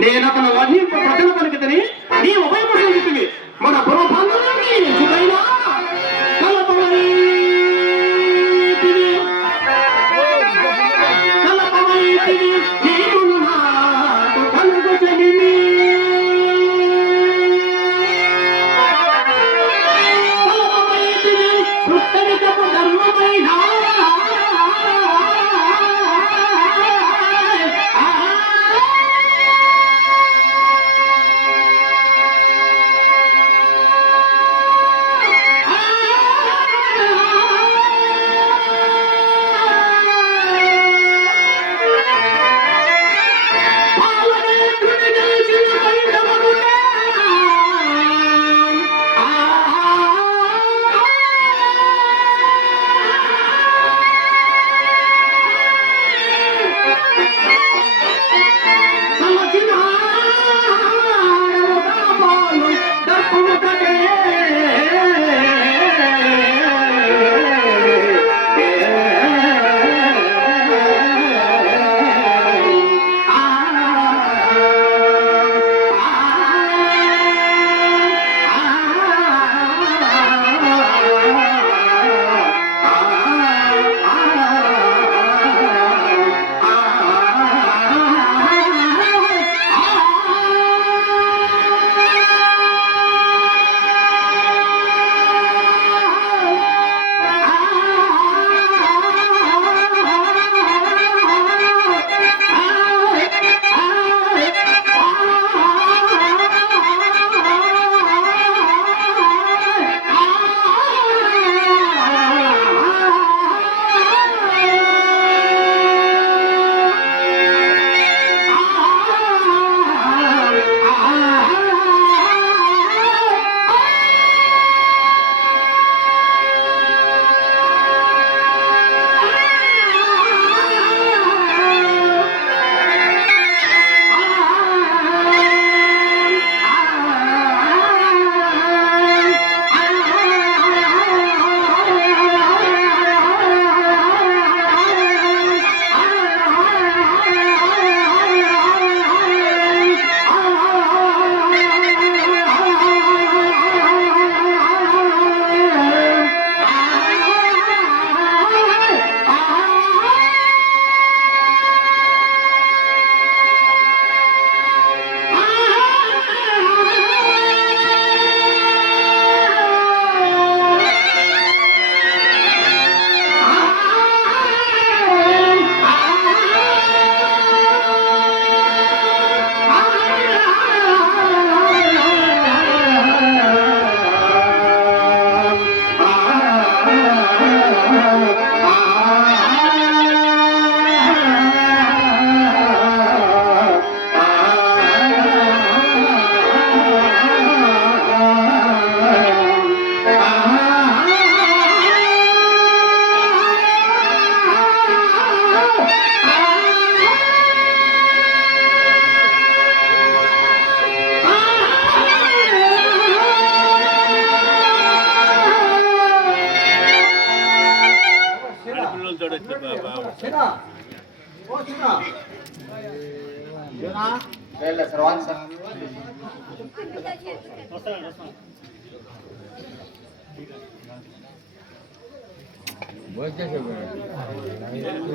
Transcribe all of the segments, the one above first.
నేనతను వహింపు ప్రజల పలికితని నీ ఉభయపు సంగతివి మన పురభంగంలోని జుడైనా కలపవైతివి నీవును నాకు కలుగు చెలిమి కలపవైతివి సుట్టరికపు ధర్మమైన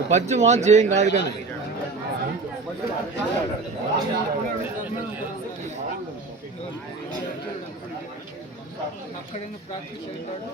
పచ్చి మాంసం ఏం కాదు కానీ అక్కడ ప్రాక్టీస్ అవుతాడు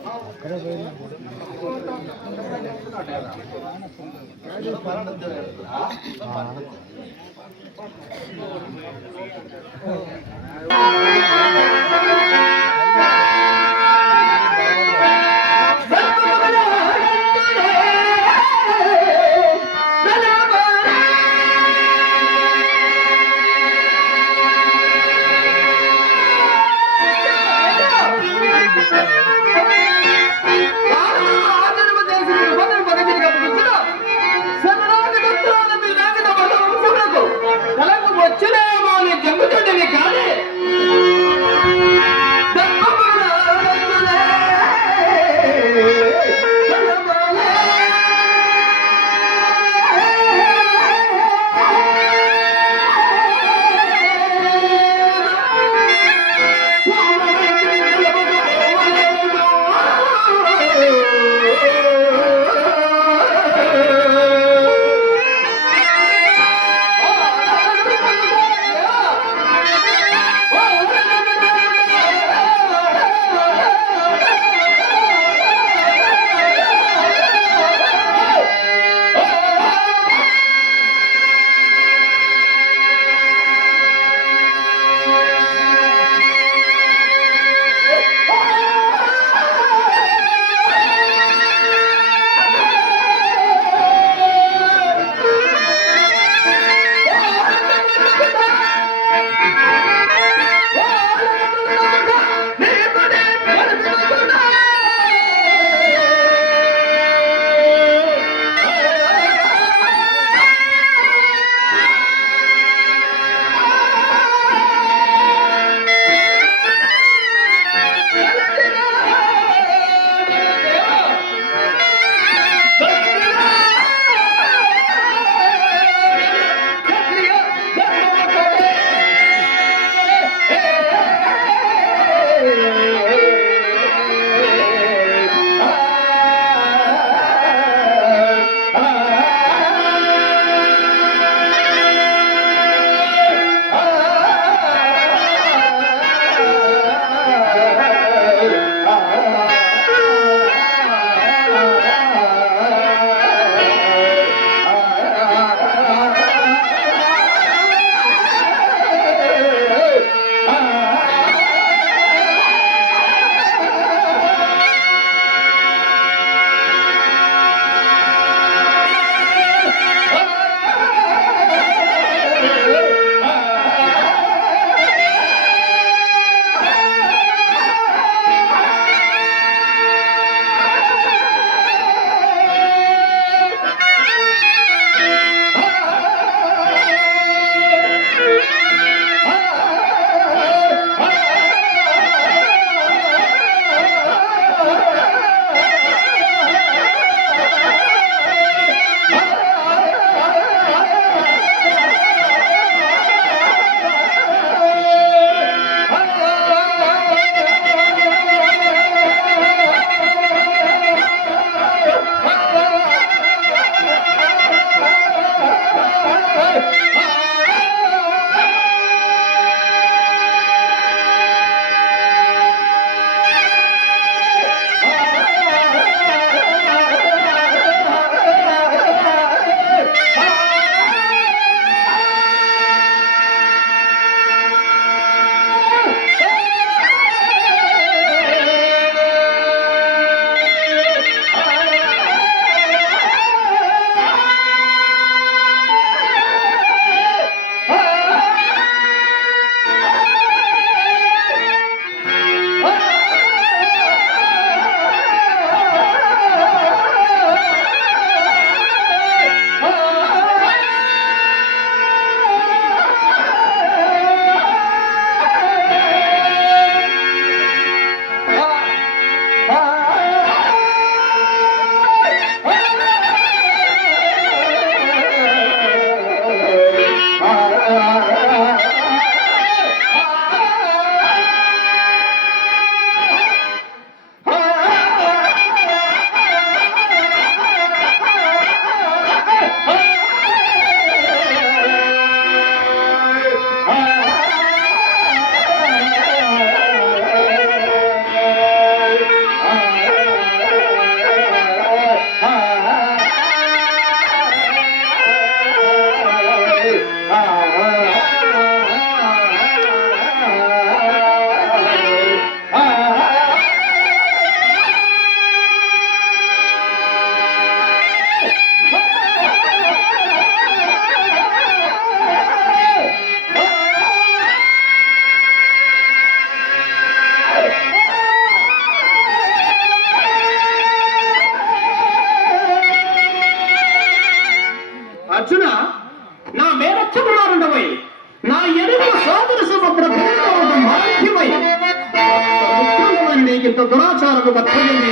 నీకింత దురాచారము కర్తవ్యమే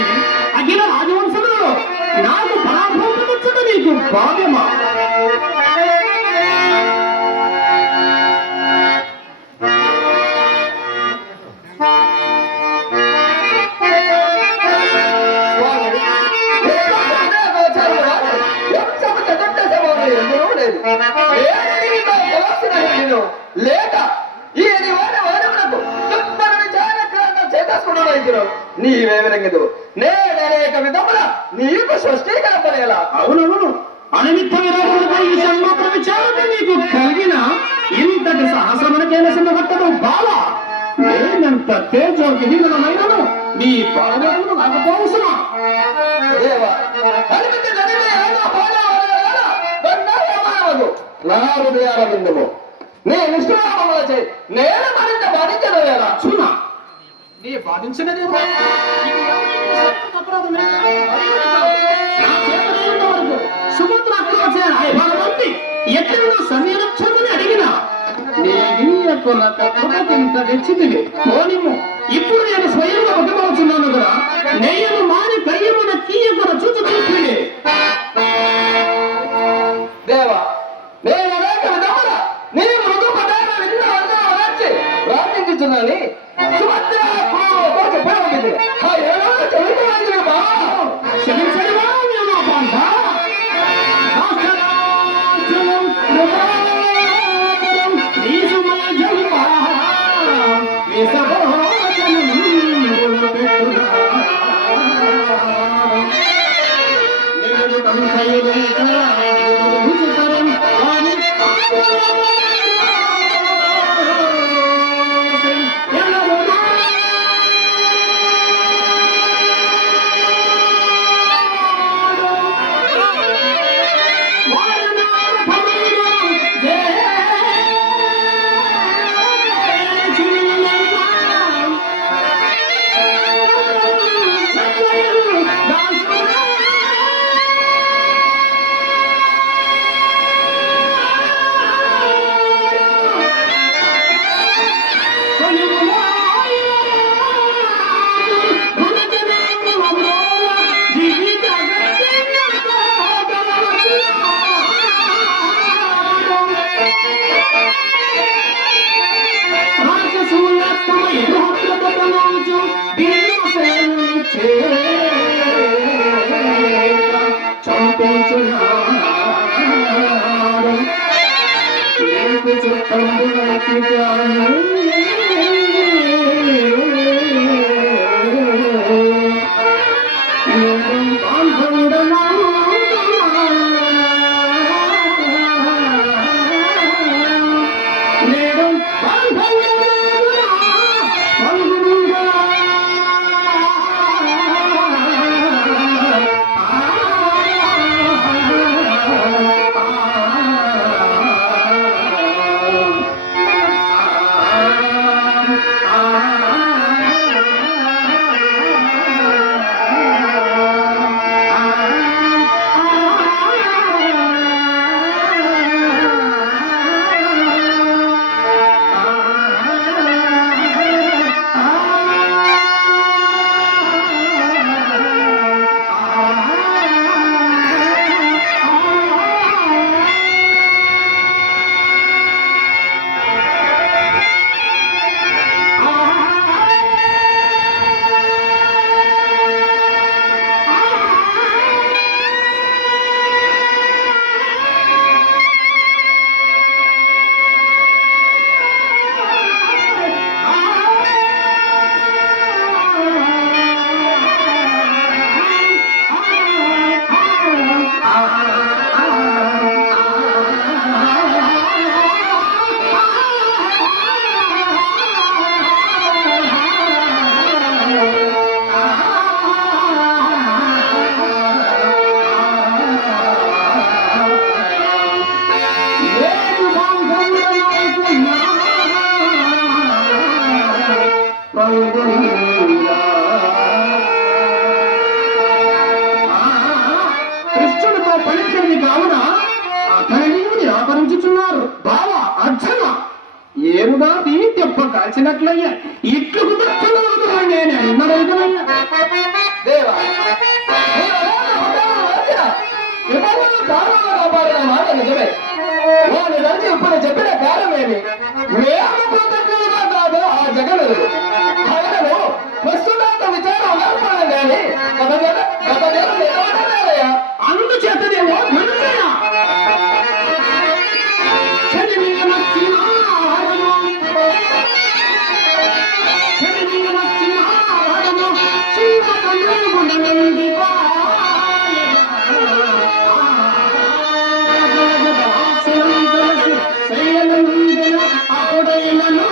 అఖిల రాజవంశంలో నాకు పరాభూతముచ్చట నీకు భావ్యమా? లేక ఈయన వాడి వాడమునకు దుప్పని జాగ్రత్తగా చేసేసుకున్నాడు. నీవేమిరంగదు నేననేక విధముల నీకు సృష్టి కనపడేలా. అవునవును, అనిమిత్త విరాములపై ఈ జన్మత్ర విచారణ నీకు కలిగిన ఇంతటి సాహసమునకైన సిద్ధపట్టడు బాల. నేనంత తేజోవిహీనమైనను నీ పాదములు రాకపోవసుమా? దేవా అనిమిత్త నా హృదయాల బిందువు నీ నిష్ఠామముల చే నేను మరింత బాధించడం ఎలా? చూనా నీ బాధించినది సుమంత్ర భగవంతి ఎట్లా సమీరక్షని అడిగిన ఇంత తెచ్చిదివి పోనిము. ఇప్పుడు నేను స్వయంగా పట్టుకోవచ్చున్నాను కదా, నెయ్యను మాని కయ్యమున తీయకున చూచు చూపిడే. దేవా నేను అనేక విధముల నీ మృదు పదార్థ విన్న వచ్చి ప్రార్థించున్నాని కృష్ణుడితో పలికినది కావున అతనిని నిరాకరించుచున్నారు. బావా అర్జున ఏముగా దెబ్బ కాల్చినట్లయ్యా ఇట్లు కుదర్చలేదు నేను ఎన్నడైతే అన్న మాట నిజమే. వాడు నడిచి ఇప్పుడు చెప్పిన కారణమేమి? మేము కృతజ్ఞులుగా కాదు ఆ జగనుడు. ఆయనను ప్రస్తుత విచారం నేర్పడం కానీ గత జనం ఎదవడలేదయ్యా. అందుచేతనేమో ధనుజయ చదివిన నచ్చిన ఆహారము, చదివిన నచ్చిన ఆహారము చింతకలుగుణ నుండి అప్పుడైనను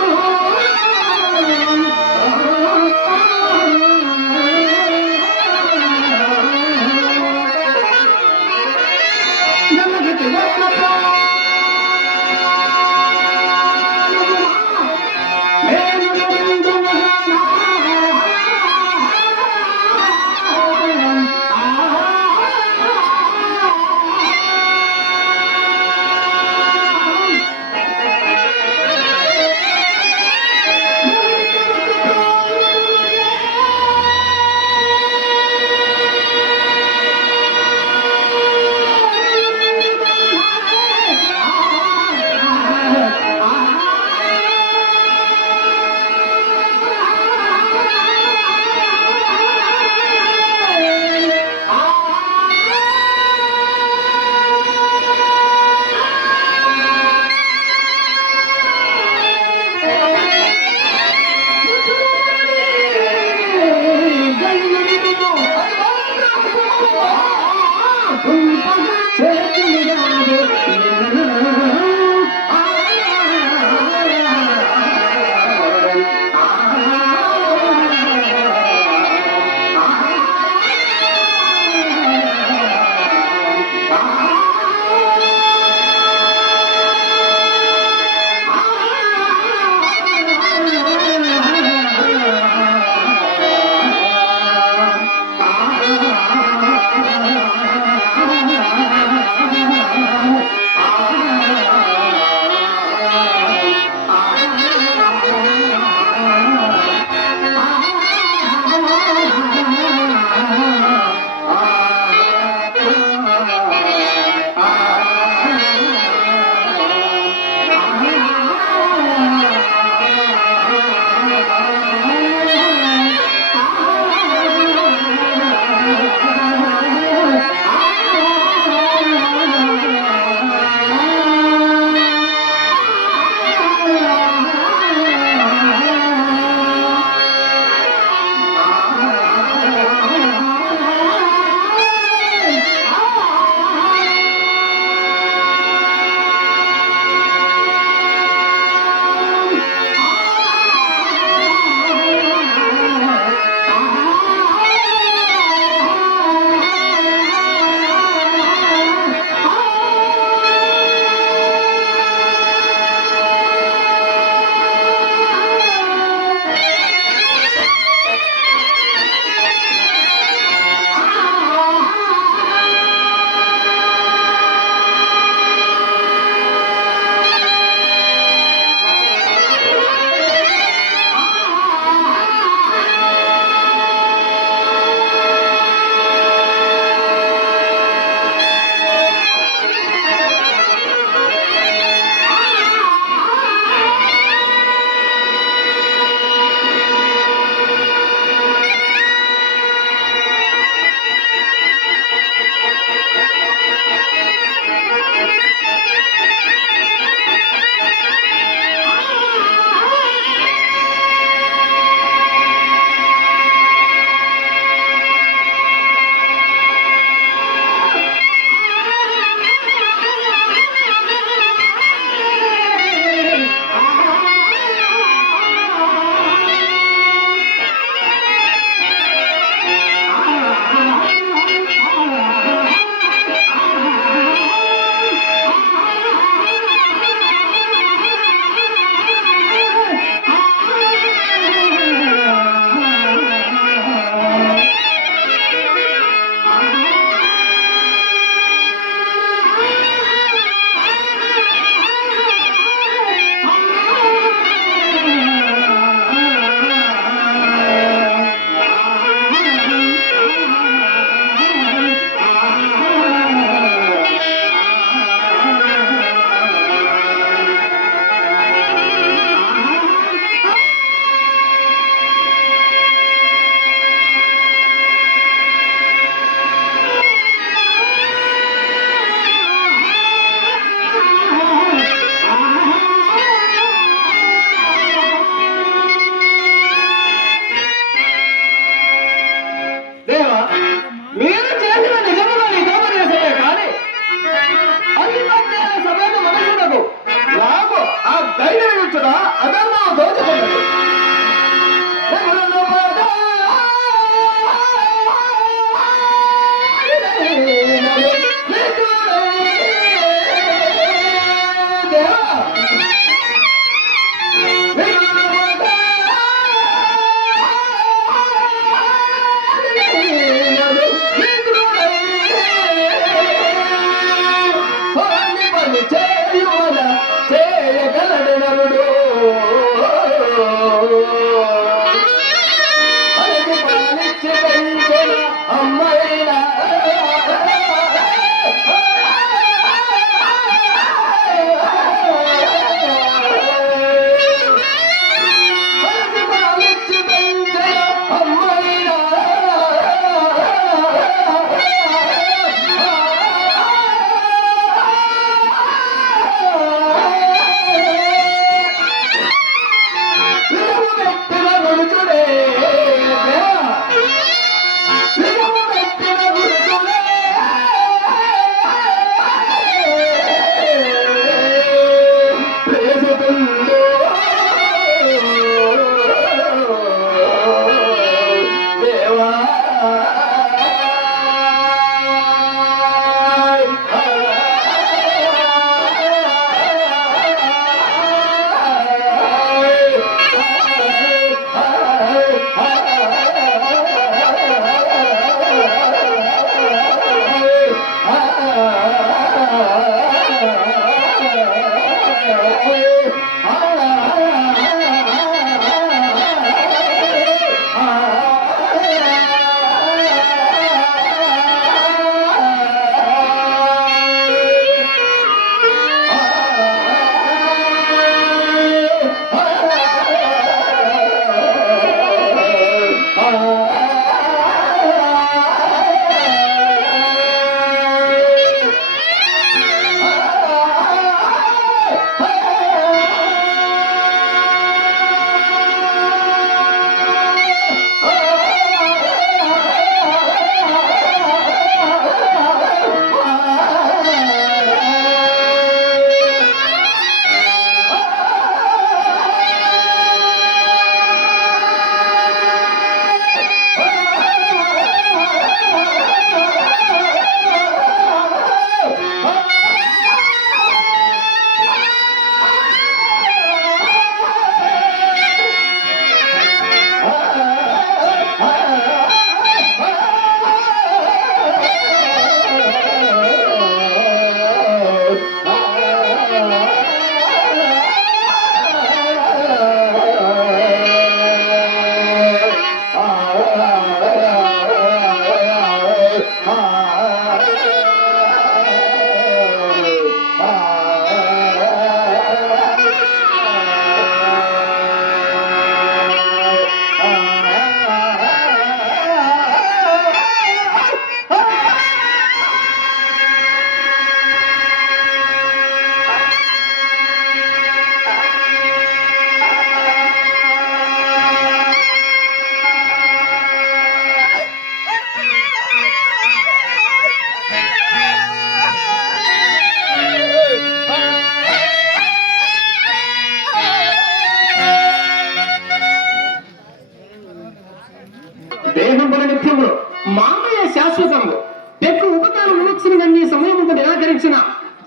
నిత్యములు మామయ్య శాశ్వతము పెక్కు ఉపకారం వివక్షను నీ సమయముకు నిరాకరించిన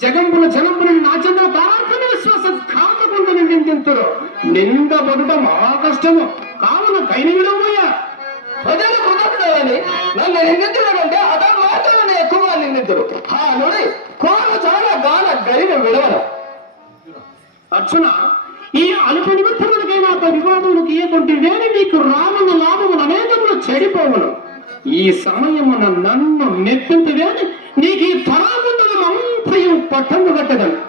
జగంబుల జనంబులను నా చంద్ర ప్రార్థన విశ్వాస ఘాతకుండా నిందింతురు నింద పొందడం మహా కష్టము కావున కైని విడవయ్యా ప్రజలు కృతజ్ఞులని నన్ను నిందించడం అంటే అతను మాత్రమే ఎక్కువగా నిందితుడు ఆ నుడి కోరు చాలా గాన గరిన విడవన అర్చున ఈ అల్ప నిమిత్తములకైనా వివాదములకు ఇయ్యకుంటే వేరే నీకు రానున్న లాభములు అనేకములు చెడిపోవును ఈ సమయమున నన్ను మెప్పింపు వేని నీకు ఈ పరాముండలు అంతయు పట్టము కట్టగలను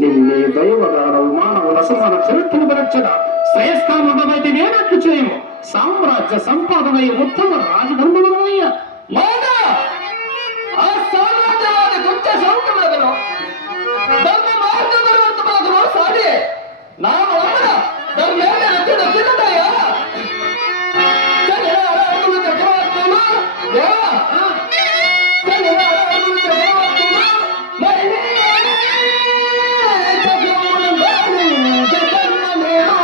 నిన్నే దైవగాడవు మానవుల సమాన చరిత్రను పరచద శ్రేయస్థానమైతే నేనట్లు చేయము సామ్రాజ్య సంపాదనయ ఉత్తమ రాజధర్మమయ్య మాదా ఆ సామ్రాజ్యవాది దుష్ట సౌఖ్యమగను ధర్మ మార్గవర్తమగను సాడి నా వలన ధర్మేణ రక్షణ తిన్నదయ్యా చక్రవర్తులు దేవా చక్రవర్తులు మరి చక్రమును బాలి జగన్నమేనో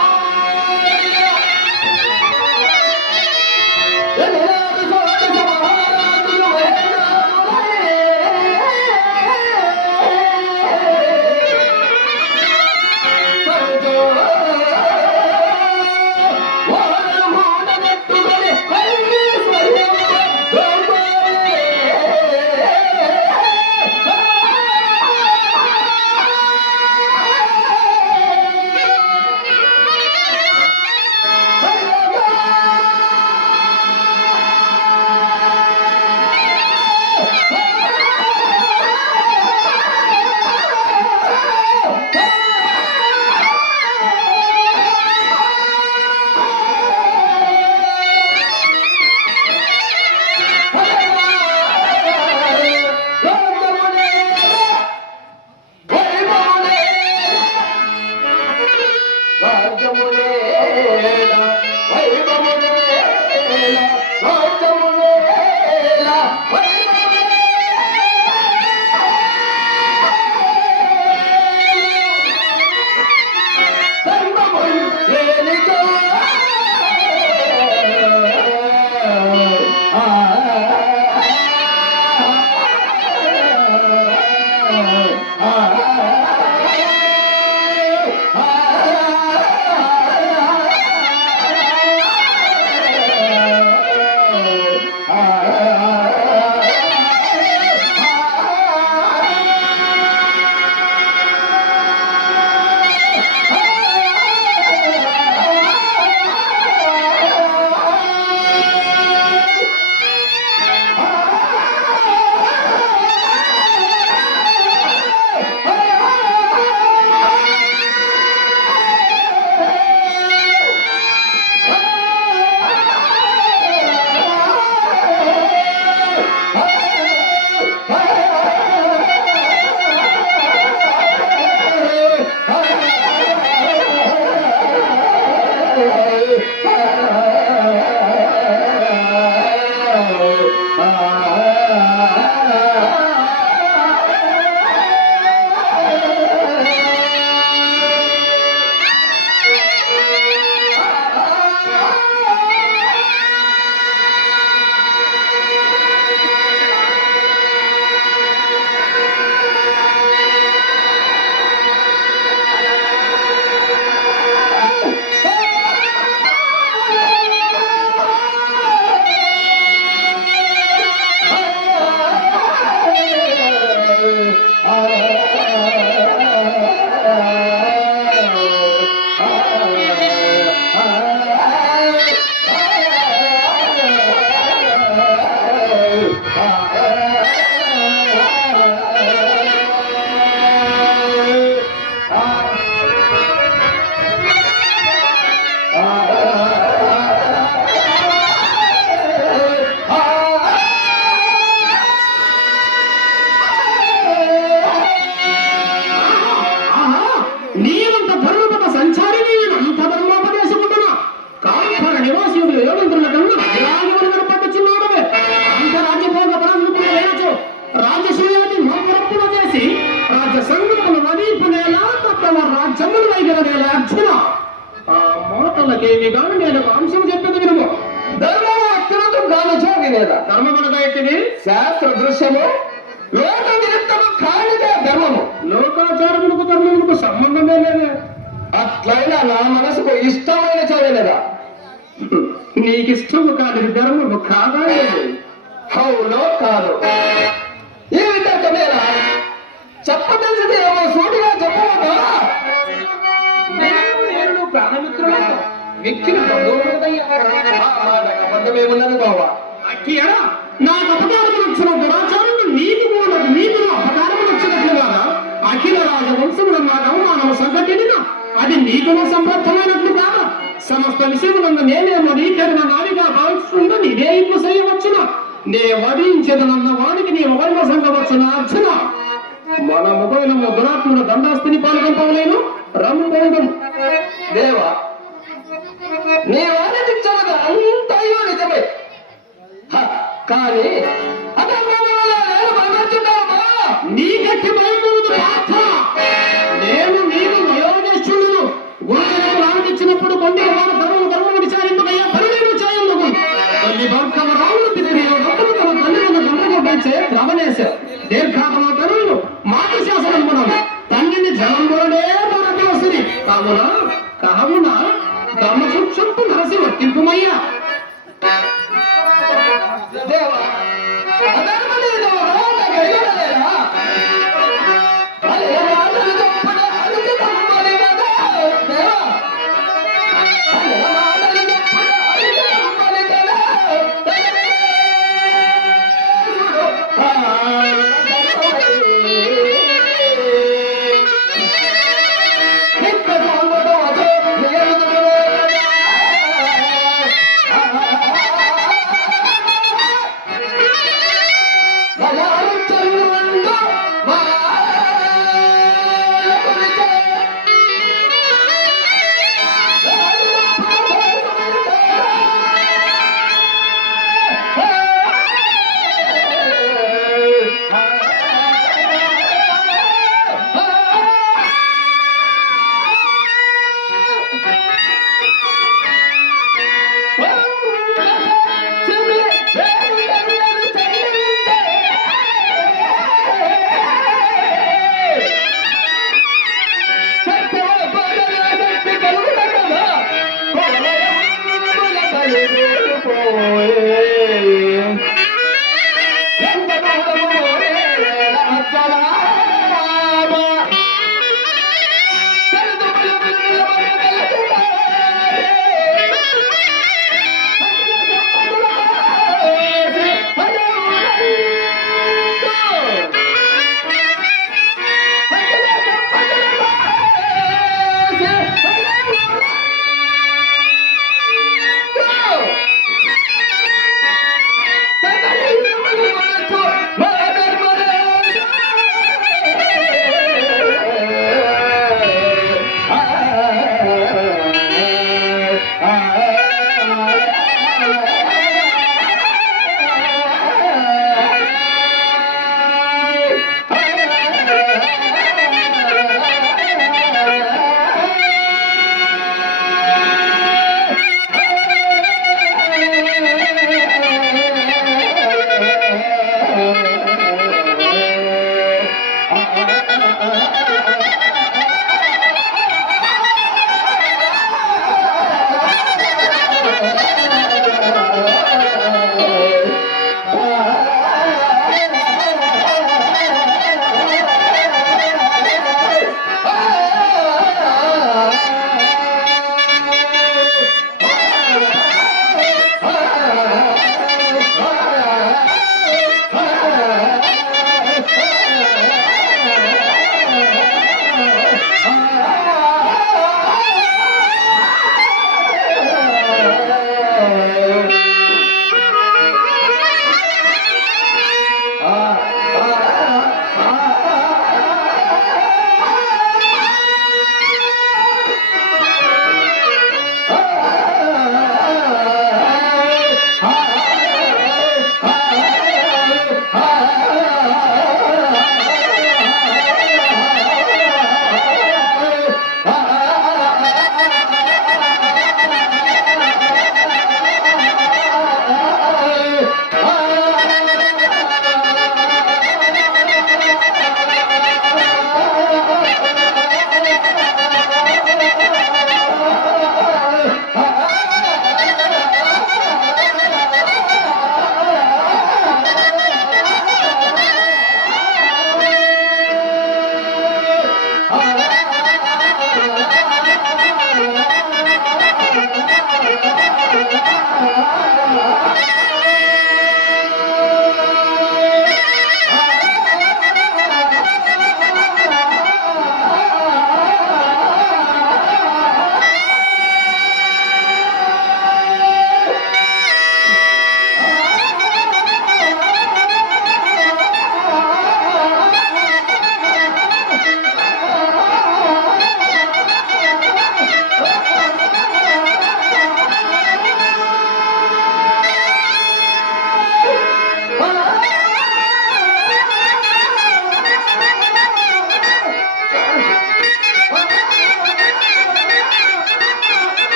వినేదా ధర్మమునగా ఎట్టిది శాస్త్ర దృశ్యము లోక నిమిత్తము కానిదే ధర్మము లోకాచారములకు ధర్మములకు సంబంధమే లేదు. అట్లయినా నా మనసుకు ఇష్టమైన చదివేదా నీకు ఇష్టము కాదు ధర్మము కాదా లేదు. అవునో కాదు ఈ విధంగా చెప్పదలిసింది ఏమో సూటిగా చెప్పవద్దా నేను ప్రాణమిత్రులకు వ్యక్తిని బంధువులదయ్యా. ఆ మాటకు అబద్ధమేమున్నది బావా అక్కియడా నాకు అపకారము వచ్చిన దురాచారులు నీకు అపకారము వచ్చినట్లు కాదా? అఖిల రాజవంశమున నాకు అవమానము సంఘటిన అది నీకును సమర్థమైనట్లు కాదా? సమస్త విషయములందు నేనేమో నీకైన నావిగా భావిస్తుందో నీవే ఇప్పుడు చేయవచ్చున. నే వధించదనన్న వానికి నీ వైవ సంగవచ్చున అర్చన. మన మొబైలము దురాత్ముల దండాస్తిని పాల్గొనలేను రమ్ము దేవా నీ వారికి చదువు అంతయో నిజమే కానీ నీ గట్టి భయముందు పాత్ర. నేను నీవు వయోజ్యేష్ఠులను గురువులకు రాంకిచ్చినప్పుడు కొన్ని వారు ధర్మము విచారింపకయ్యా పనులేము చేయందుకు కొన్ని భర్తవ రాములు తిరిగి డబ్బులు తమ తల్లిదండ్రుల గంటకు పెంచే ద్రవనేశారు దీర్ఘాతమ తరువులు మాతృశాసనం మనం తండ్రిని జలంబులనే భారతవసరి కావున ధర్మసూక్షంపు నరసి వర్తింపుమయ్యా. దేవా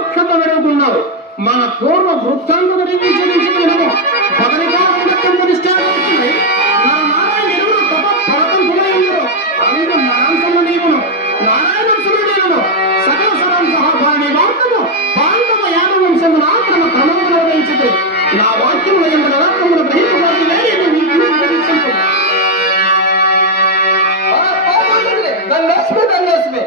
మూర్ఖత వెరుగుతున్నావు. మన పూర్వ వృత్తాంతం గురించి వినము. బదరిగా వచ్చినాయి. నా నారాయణ ఎరువులు తప్ప పరతంతులై ఉన్నారు. అందుకు నరాంశము నీవును నారాయణంశము నీవును సకల సరం సహపాణి వార్తము పాండవ యాన వంశము నాక్రమ క్రమములు నిర్వహించితే నా వాక్యముల ఎందు నరకములు గ్రహింపబడి వేడి ధన్యోస్మి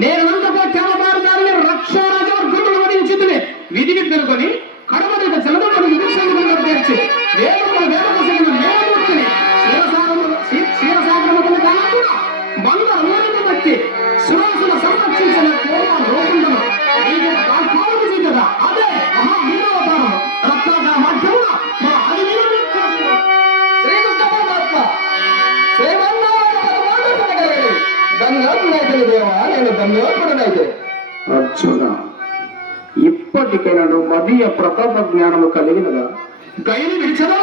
నేనంతపై తెల్లవారు దారిని రక్షరాజవర్గములు వధించింది విధిని తెలుకొని కడమరిక చంద్రమని విధిక్షణ తెచ్చి వేదములు మేలమూర్తిని క్షీరసాగరములను కాకుండా బంగారు బట్టి సురాసులు సంరక్షించిన లోకంలో కదా అదే మహావీరావతారము రత్నాకర మధ్యమున మా అది శ్రీకృష్ణ పరమాత్మ శ్రీమన్నారాయణ ధన్యోత్పడగలి దేవా, నేను ధన్యోత్పడనైతే. అర్జున, ఇప్పటికైనా నువ్వు మదీయ ప్రతాప జ్ఞానము కలిగినదా? గైని విడిచదా?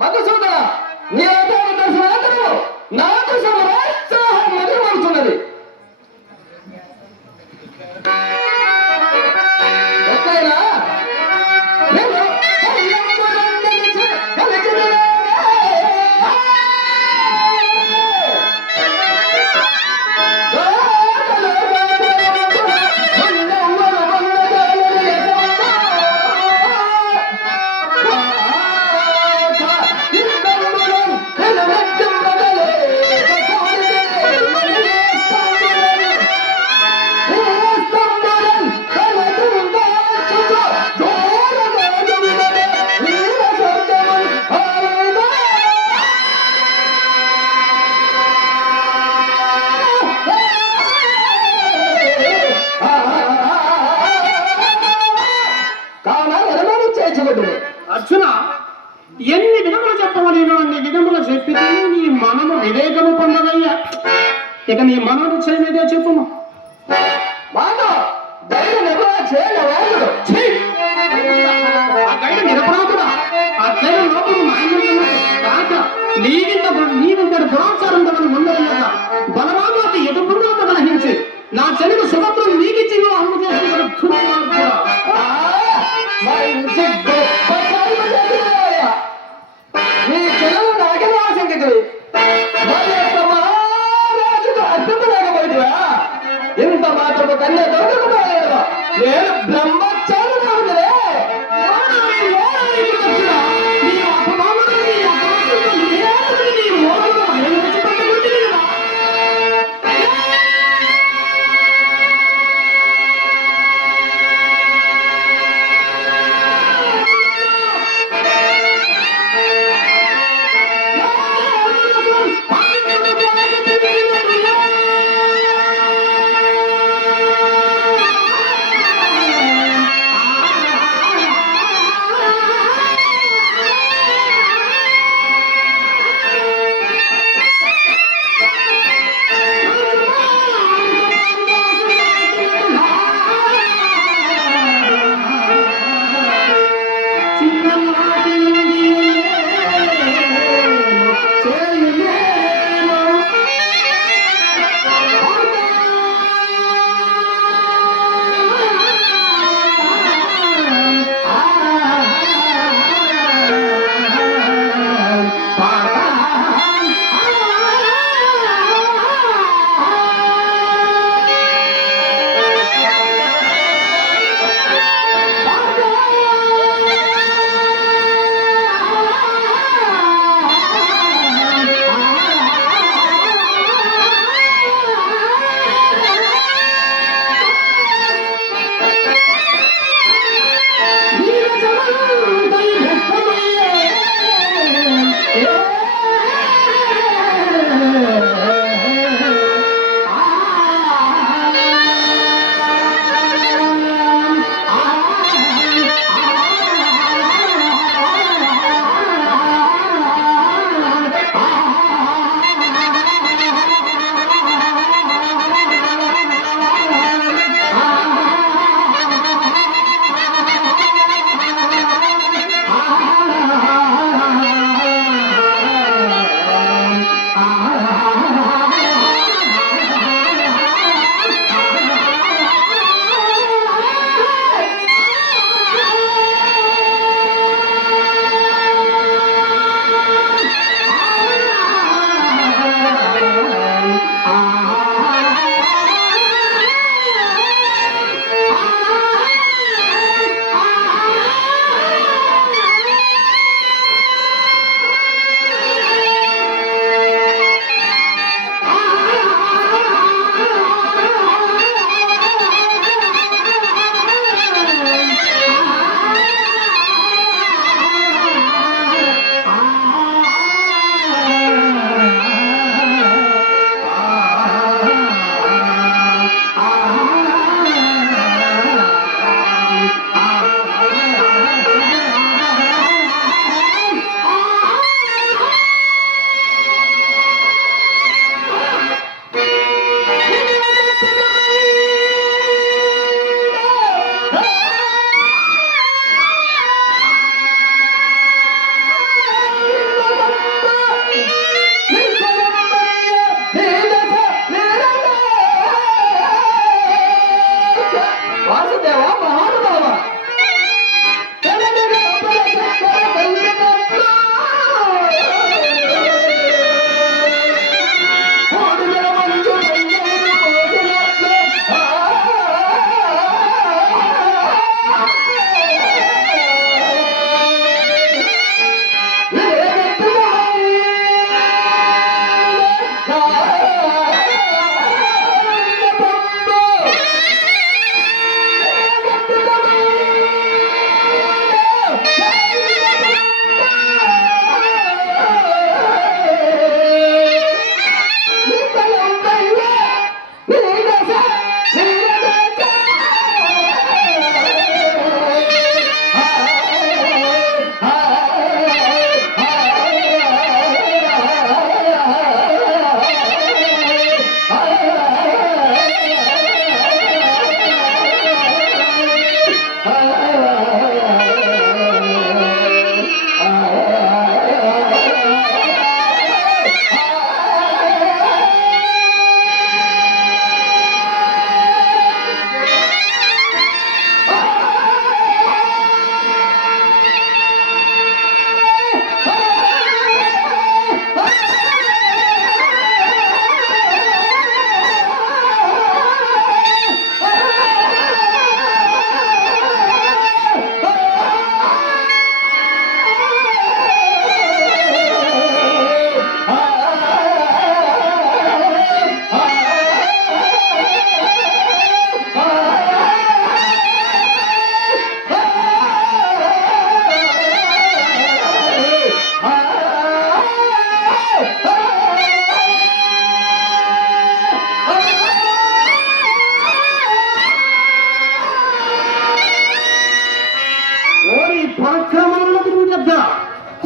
మధుసూదన, నీ అవతార దర్శనాంతరము నాకు సమరోత్సాహం మొదలుపడుతున్నది. ఎట్లయినా నేను అర్జున, ఎన్ని విధములు చెప్పవలేను అన్ని విధములు చెప్పితే నీ మనము వివేకము పొందదయ్యా. ఇక నీ మనము చేయలేదే చెప్పుము. ఆ గైడ నిరపరాధుడా, ఆ గైడ లోపము కాక నీవింత దురాచారం తనను ముందరగా బలరామాకి ఎదుగుండా గ్రహించి నా చెల్లిని సుభద్రం నీకిచ్చి అమ్ము చేసిన నీ పిల్లలు నాకే ఆశంకితులు మహారాజుకు అర్థం లేకపోయినా ఇంత మాత్రము కన్య దొరకకపోయాడు. నేను బ్రహ్మచారుగా ఉన్నదే.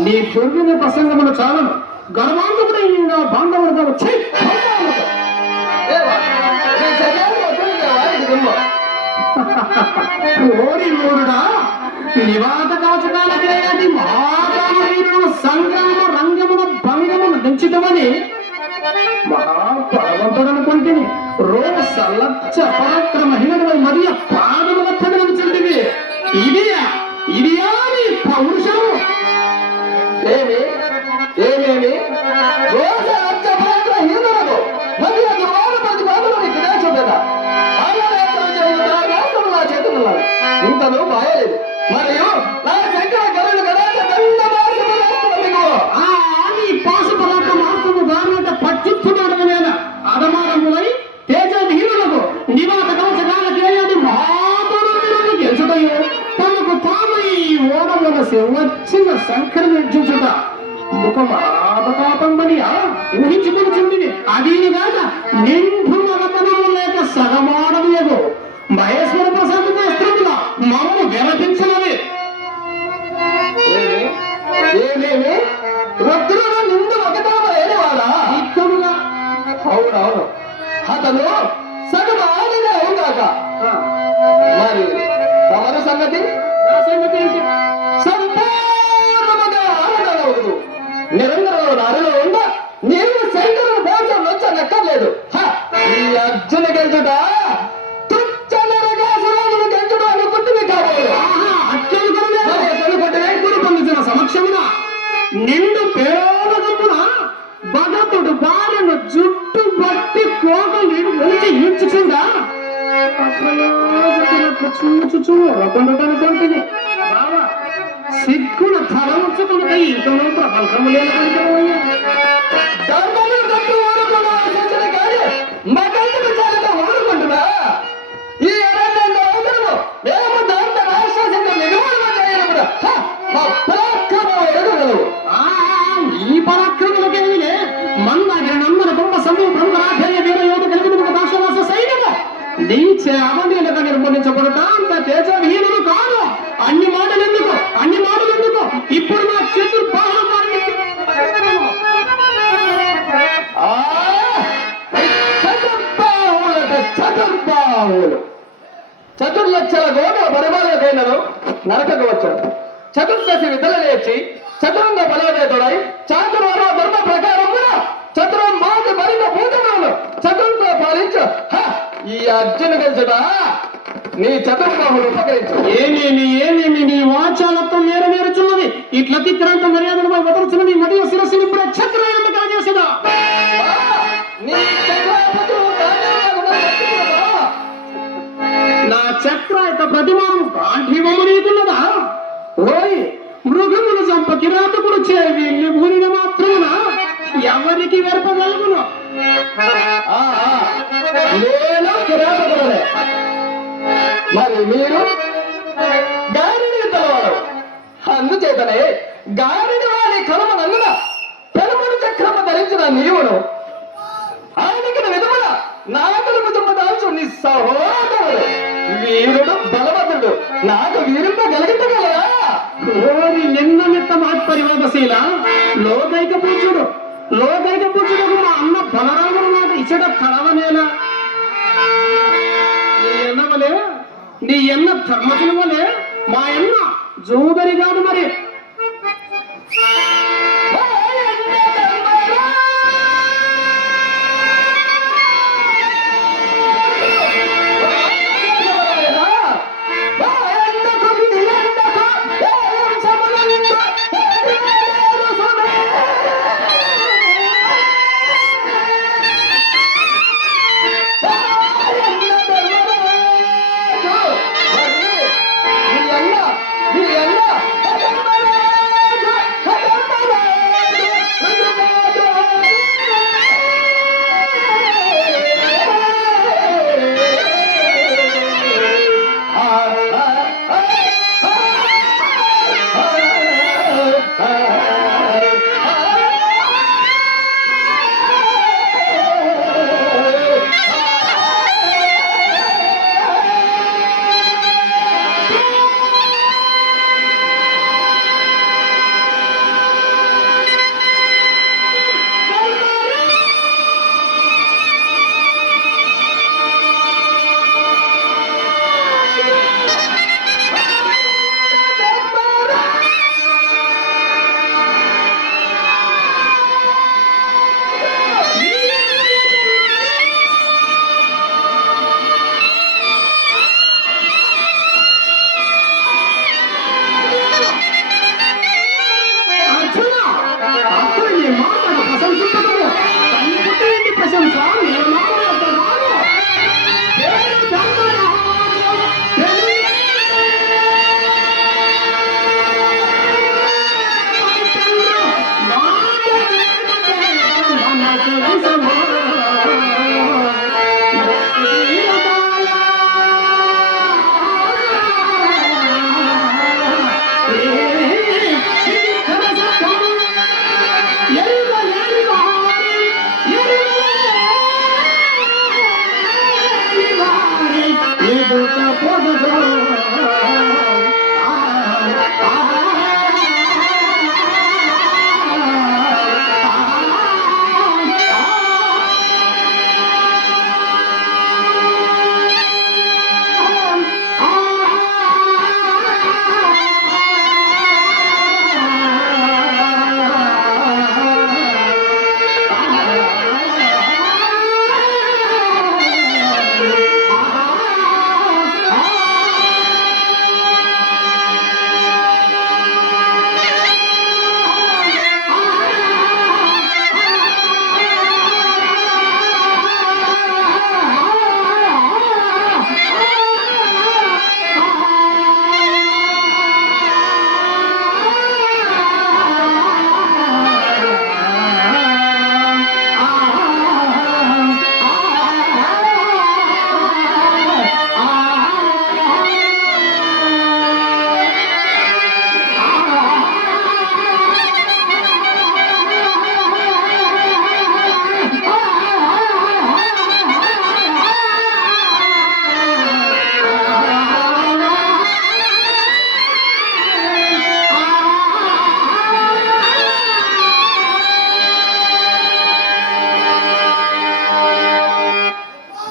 నీ పొరుగున ప్రసంగములు చాలను గర్వాంతకుడైన బాంధవుడుగా వచ్చి దేవా, నీ చర్యలు వదిలిన వారికి దుమ్ము. ఓరి మూరుడా నివాత కవచకాలకే అది మహావీరుడు సంగ్రామ రంగమున భంగమును దించుతామని మహాపరవంతుడనుకుంటే రోస లక్ష పరాక్రమ హీనుడు మరియు పాదముల తగలను చెందివి ఇదియా నీ పౌరుషము ఏమేమి రోజు లక్ష పరాక్రమ హీనులకు మరి అది వాడపడి బాబులు నీకు నేర్చు కదా నా చేతులు ఇంతను బాయలేదు మరియు నా శంకర గరులు కదా నీ పాసు పరాక్రమ ఆత్మము దారుణ పట్టించున్నాడనేలా అదమానములై తేజహీనులకు నివాత కవచకాలకి అది మహాపరులకు గెలుచుటయో తనకు తామై ఓడవలసి వచ్చిన శంకరం నిర్జించుట ముఖమాపతాపంబని ఊహించుకుంటుంది అదీని కాక నిండు మగతనము లేక సగమాడలేదు మహేశ్వర ప్రసాద్ వస్త్రముల మమ్ము గెలపించనది ఏమేమి రుద్రుడు నిండు ఒకటామ లేనివాడా ఇక్కడుగా అవునవును అతను సగం ఆడినే అవుగాక మరి తమరి సంగతి నా సంగతి ఏంటి సంపూర్ణముగా ఆడగలవదు నిరంతరం నారిలో ఉండ నీవు శంకరుని భోజనం వచ్చా నెక్కర్లేదు ఈ అర్జున గెలుచుట తుచ్చ నరకాసురుని గెలుచుట అనుకుంటుంది కాబోలు పొందుతున్న సమక్షమున నిండు పేదగమున భగతుడు బాలను జుట్టు బట్టి కోక నీడు ఒలిచి ఈడ్చుకుందా అప్రయోజకులకు చూచుచూ రకొండటనుకుంటుంది బావా సిగ్గున తల ఉంచుకుంటే ఇంకనూ ప్రపంచము లేకపోయా ధర్మము తప్పు ఊరుకున్న సూచన కాదు మగంతుడు చాలక ఊరుకుంటున్నా ఈ అరణ్యంలో అవసరము మేము దాంత రాక్షసుని నిర్మూలన చేయడం మా పరాక్రమం ఎదుగలవు ఈ పరాక్రములకేమిలే మందాగిర నమ్మన కుంభ సమూహం రాధేయ వీర యోధ కలిగిన ఒక దాక్షవాస సైన్యము నీచే అవనీలుగా నిర్మూలించబడట అంత తేజహీనులు కాదు అన్ని మాటలు ఎందుకు ఇప్పుడు నా చతుర్బాహుల చతుర్బాహువులు చతుర్లక్షల గోడ పరిమాణకైనను నరకకు వచ్చాడు చతుర్దశి విధులు నేర్చి చతురంగ బలవేదుడై చాతుర్వర ధర్మ ప్రకారమున చతురంబాది మరిన భూతములను చతురంగా పాలించు ఈ అర్జున గెలుచుడా నీ చతుర్బాహుడు ఉపకరించు ఏమేమి నీ వాచాలత్వం నేరవేరుచున్నది ఇట్లా తిక్రాంత మర్యాదను వదలుచున్నది మరియు శిరస్సుని ఇప్పుడు క్షత్రయాన్ని కలగేసదా నీ చక్రాపతు నా చక్రాయత ప్రతిమానం గాంధీవము నీకున్నదా ఓయ్ మృగమును చంప కిరాతకుడు చేవి భూమిని మాత్రమున ఎవరికి వెరపగలుగును నేను కిరాతకుడనే మరి మీరు గారిని తలవాడు అందుచేతనే గారిని వాడి కలమనందున పెనుముడు చక్రమ ధరించిన నీవును ఆయనకి విధమున నాగలు కుటుంబ దాల్చు నీ సహోదరుడు వీరుడు బలవంతుడు నాకు వీరుడు కలిగించగలరా ఓరి నిన్నమిత్త మాత్పరివాదశీల లోకైక పూజుడు మా అన్న బలరాముడు మాట ఇచ్చట కలవనేలా నీ ఎన్న ధర్మతుల వలే మా అన్న జోదరి కాదు మరి నీ అన్న ఎదుట పొగడు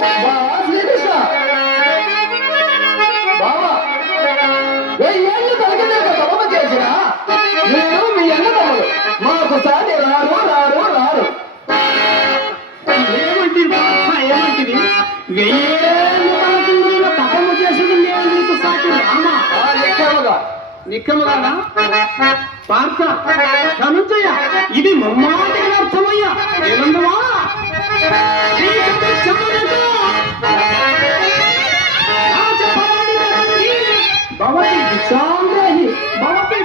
బావా శ్రీకృష్ణ బావా వెయ్యేళ్ళు తలకిందులకు తపమ చేసిన మీరు మీ అన్నదమ్ములు మాకు సాటి రారు రారు రారు ఏమంటిది ఏమంటిది వెయ్యేళ్ళు తపము చేసింది నేను నీకు సాటి రామా ఆ లెక్కలుగా నిక్కముగానా పార్థ ధనుంజయ ఇది ముమ్మాటికి అర్థమయ్యా ఏనందువా భవతి భిక్షాంగ్రహి భవతి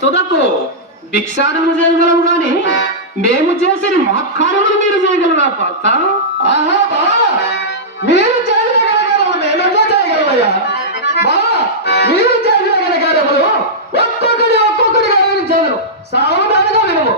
తుదకు భిక్షాటనలు చేయగలవు గాని మేము చేసిన మహత్కార్యములు మీరు చేయగలరా పాత? ఆహా బావా, మీరు చేసిన ఘనకార్యములు మేమెట్లా చేయగలమయ్యా? బావా, మీరు చేసిన ఘనకార్యములు ఒక్కొక్కడిగా వివరించాను. సావధానంగా వినము.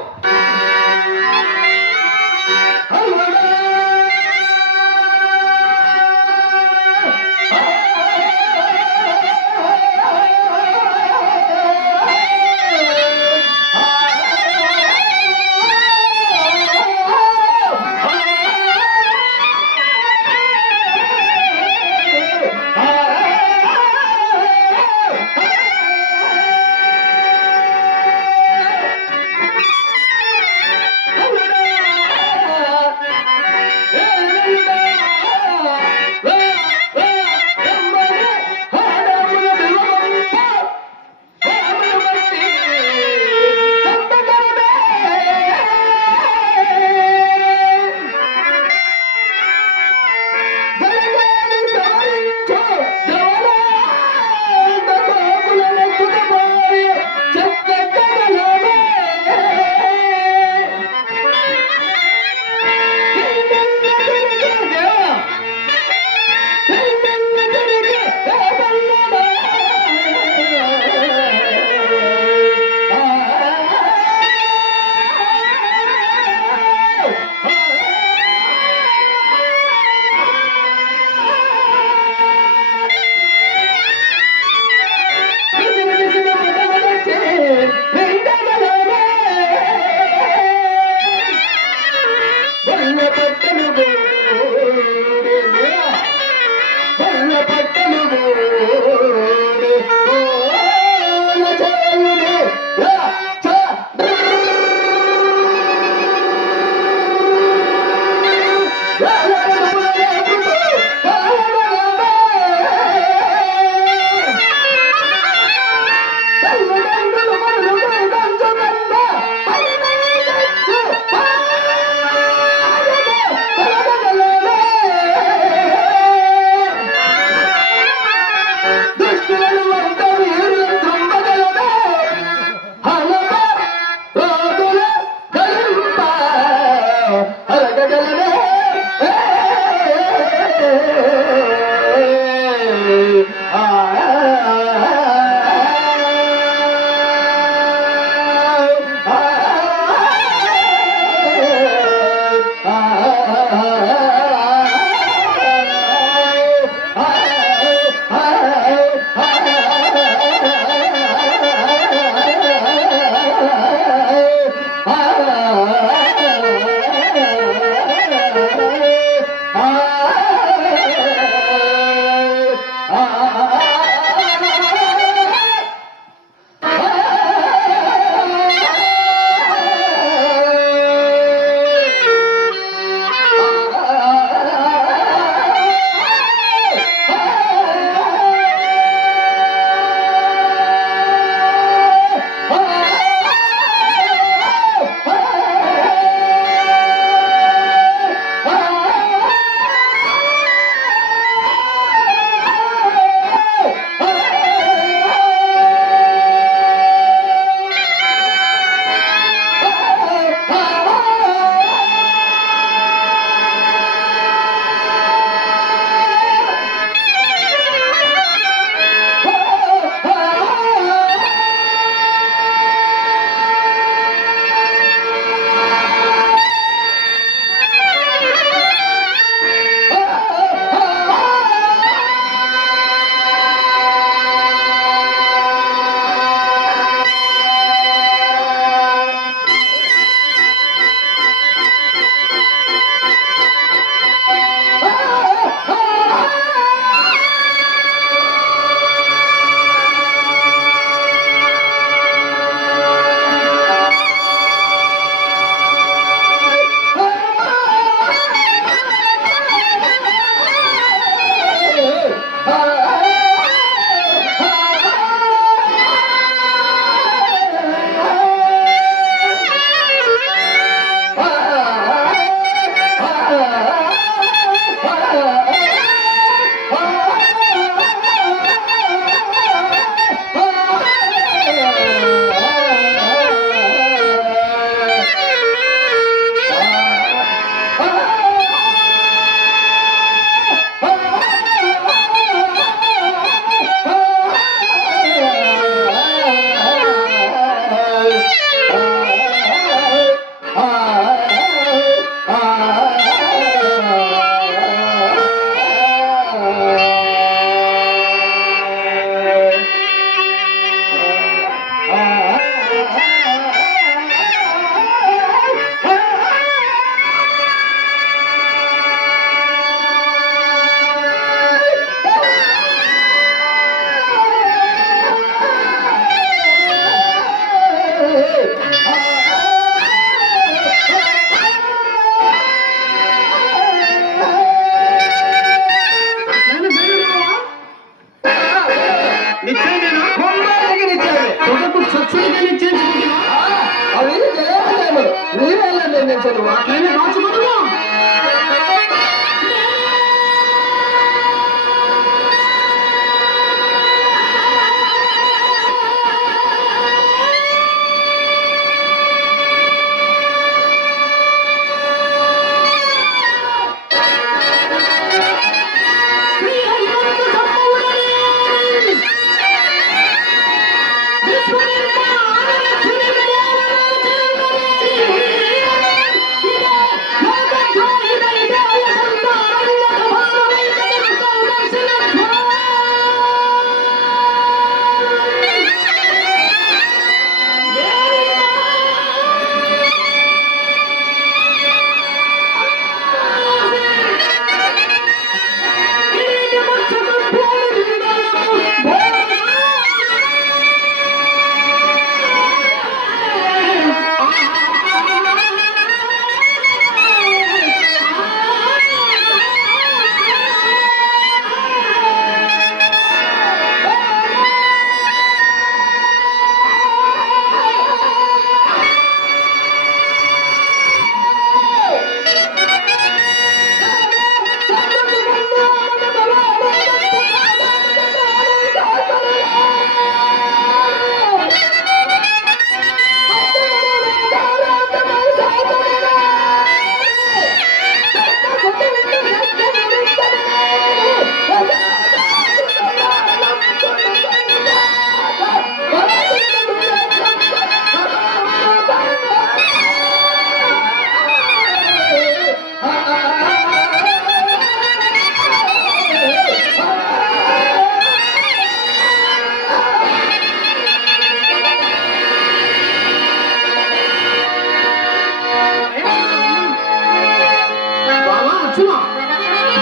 అర్చన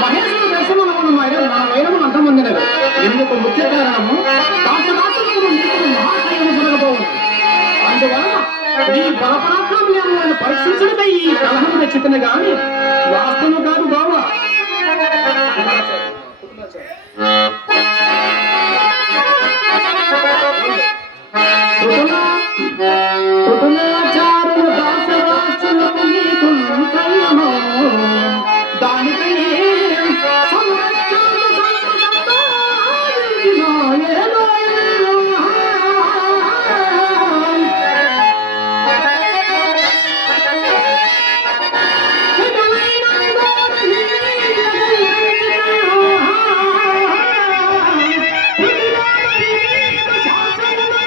మహేశ్వర దర్శనమును మన వైరమును అంతమందినవి ఇందుకు ముఖ్య కారణము దాసదాసులకు మహాశయము జరగబోవు. అందువలన నీ బలపరాక్రమాలను పరీక్షించడమే ఈ కలహం తెచ్చితను గాని వాస్తవం కాదు బావా. కుటులాచారులు దాసదాసులకు నీకుంటయము. దానిపై సంవత్సరము సంపాదించినో ఏదో శాసనము